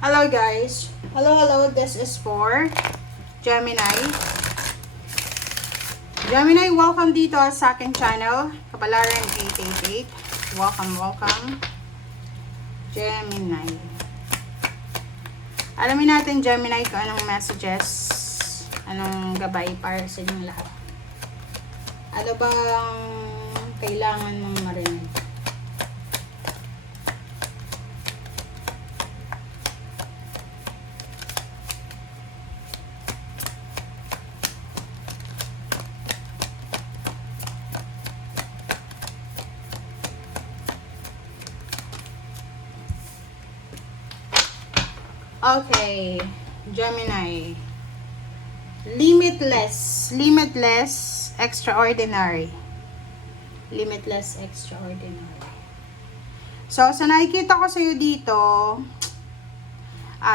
Hello guys. Hello. This is for Gemini. Gemini, welcome dito sa aking channel. Kapalaran 888. Welcome. Gemini. Alamin natin Gemini kung anong messages, anong gabay para sa inyong lahat. Ano bang kailangan mong marinig? Okay, Gemini. Limitless, extraordinary. Limitless, extraordinary. So, sa nakikita ko sa'yo dito,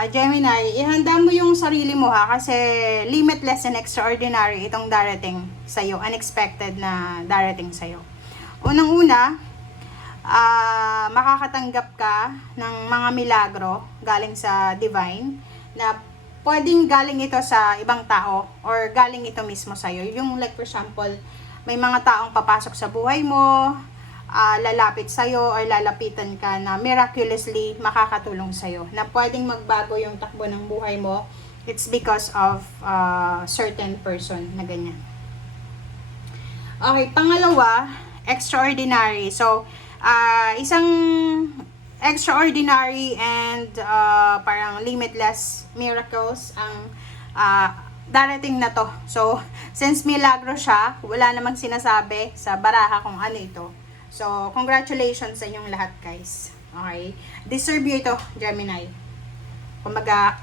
Gemini, ihanda mo yung sarili mo ha, kasi limitless and extraordinary itong darating sa'yo, unexpected na darating sa'yo. Unang-una, makakatanggap ka ng mga milagro galing sa divine na pwedeng galing ito sa ibang tao or galing ito mismo sa'yo. Yung like for example, may mga taong papasok sa buhay mo, lalapit sa'yo or lalapitan ka na miraculously makakatulong sa'yo. Na pwedeng magbago yung takbo ng buhay mo. It's because of certain person na ganyan. Okay, pangalawa, extraordinary. So, isang extraordinary and parang limitless miracles ang darating na to. So, since milagro siya, wala namang sinasabi sa baraha kung ano ito. So, congratulations sa inyong lahat guys. Okay? Deserve nyo ito, Gemini. Kumbaga,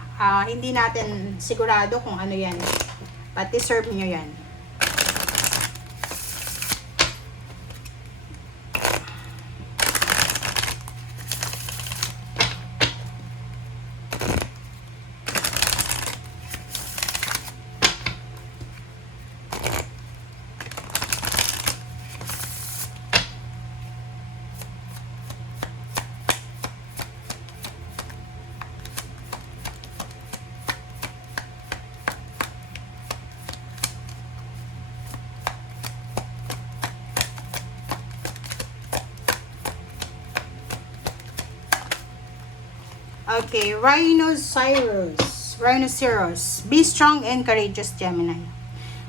hindi natin sigurado kung ano yan. But deserve nyo yan. Okay, Rhinoceros. Be strong and courageous, Gemini.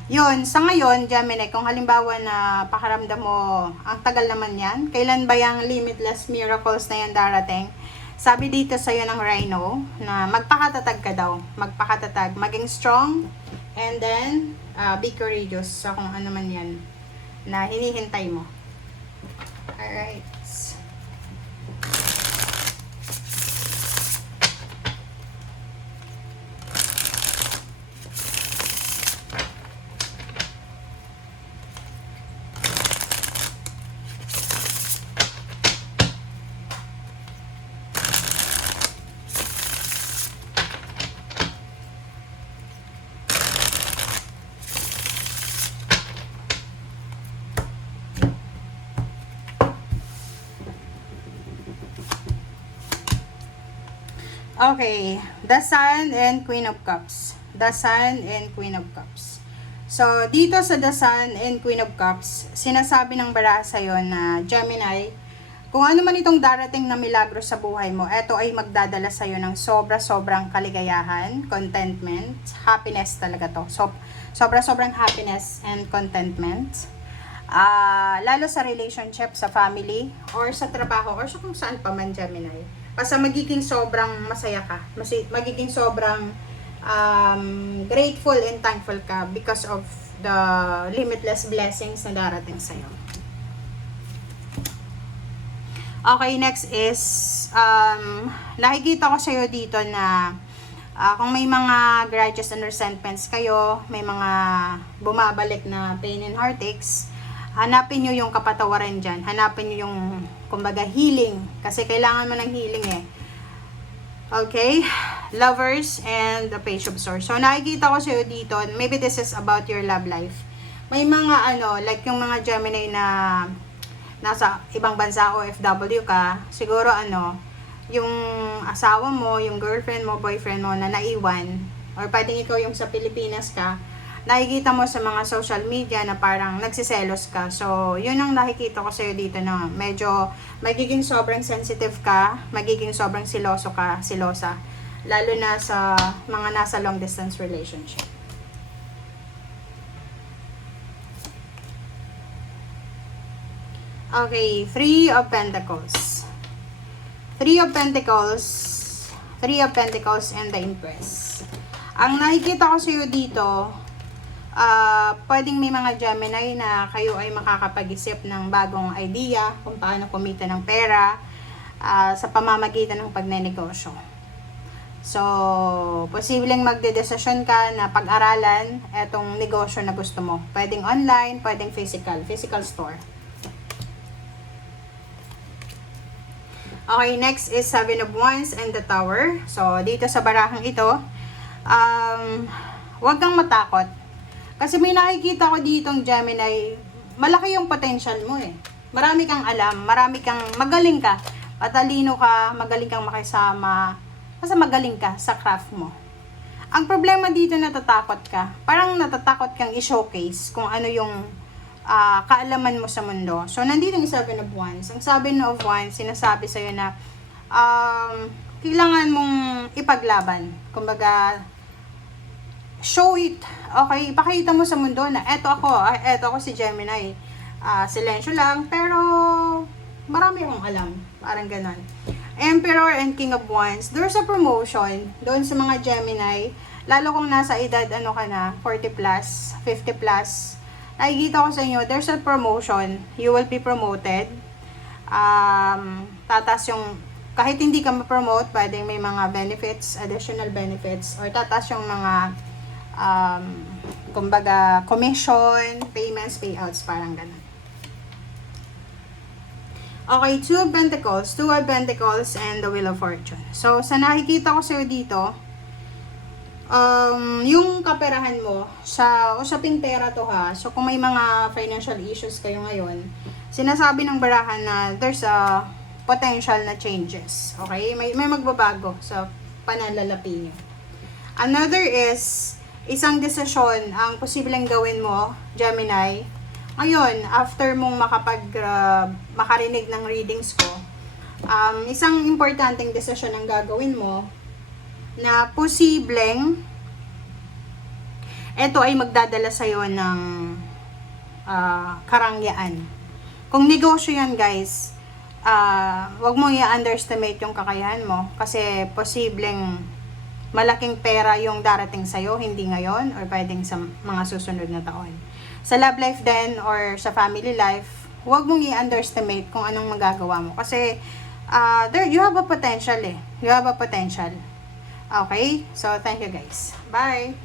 Yun, sa ngayon, Gemini, kung halimbawa na pakaramdam mo, ang tagal naman yan, kailan ba yung limitless miracles na yan darating? Sabi dito sa'yo ng Rhino, na magpakatatag ka daw. Magpakatatag, maging strong, and then, be courageous sa kung ano man yan na hinihintay mo. Alright. Okay, the Sun and Queen of Cups. The Sun and Queen of Cups. So, dito sa The Sun and Queen of Cups, sinasabi ng baraha sa'yo na Gemini, kung ano man itong darating na milagro sa buhay mo, ito ay magdadala sa'yo ng sobra-sobrang kaligayahan, contentment, happiness talaga to. So, sobra-sobrang happiness and contentment. Lalo sa relationship, sa family, or sa trabaho, or sa kung saan pa man, Gemini. Basta magiging sobrang masaya ka. Magiging sobrang grateful and thankful ka because of the limitless blessings na darating sa'yo. Okay, next is, nakikita ko sa'yo dito na kung may mga grudges and resentments kayo, may mga bumabalik na pain and heartaches, hanapin nyo yung kapatawaran dyan. Hanapin nyo yung, kumbaga, healing. Kasi kailangan mo ng healing eh. Okay? Lovers and the Page of Swords. So, nakikita ko sa'yo dito, maybe this is about your love life. May mga like yung mga Gemini na nasa ibang bansa o OFW ka, siguro yung asawa mo, yung girlfriend mo, boyfriend mo na naiwan, or pwedeng ikaw yung sa Pilipinas ka, nakikita mo sa mga social media na parang nagsiselos ka. So, yun ang nakikita ko sa'yo dito na medyo magiging sobrang sensitive ka, magiging sobrang siloso ka, silosa. Lalo na sa mga nasa long distance relationship. Okay, Three of Pentacles. Three of Pentacles, and the Empress. Ang nakikita ko sa'yo dito, pwedeng may mga Gemini na kayo ay makakapag-isip ng bagong idea kung paano kumita ng pera sa pamamagitan ng pagnenegosyo. So, posibleng magdedesisyon ka na pag-aralan etong negosyo na gusto mo. Pwedeng online, pwedeng physical store. Okay, next is Seven of Wands and the Tower. So, dito sa barahang ito, huwag kang matakot. Kasi may nakikita ko ditong Gemini, malaki yung potential mo eh. Marami kang alam, magaling ka, patalino ka, magaling kang makisama, basta magaling ka sa craft mo. Ang problema dito, natatakot ka. Parang natatakot kang i-showcase kung ano yung kaalaman mo sa mundo. So, nandito yung Seven of Wands. Ang Seven of Wands, sinasabi sa'yo na kailangan mong ipaglaban. Kumbaga, show it. Okay, ipakita mo sa mundo na eto ako si Gemini. Silensyo lang, pero marami akong alam. Parang ganon. Emperor and King of Wands. There's a promotion doon sa mga Gemini. Lalo kung nasa edad, 40 plus, 50 plus. Nakikita ko sa inyo, there's a promotion. You will be promoted. Tatas yung, kahit hindi ka ma-promote, pwedeng may mga benefits, additional benefits, or tatas yung mga kumbaga, commission, payments, payouts, parang ganun. Okay, Two of Pentacles, and the Wheel of Fortune. So, sa nakikita ko sa'yo dito, yung kaperahan mo, sa usaping pera to ha, so kung may mga financial issues kayo ngayon, sinasabi ng barahan na there's a potential na changes. Okay? May magbabago sa pananalapi niyo. Another is, isang desisyon ang posibleng gawin mo, Gemini. Ngayon, after mong makarinig ng readings ko, isang importanteng desisyon ang gagawin mo na posibleng ito ay magdadala sa'yo ng karangyaan. Kung negosyo yan, guys, wag mo i-underestimate yung kakayahan mo kasi posibleng malaking pera yung darating sa'yo, hindi ngayon or pwedeng sa mga susunod na taon. Sa love life din or sa family life, huwag mong i-underestimate kung anong magagawa mo. Kasi you have a potential eh. You have a potential. Okay? So, thank you guys. Bye!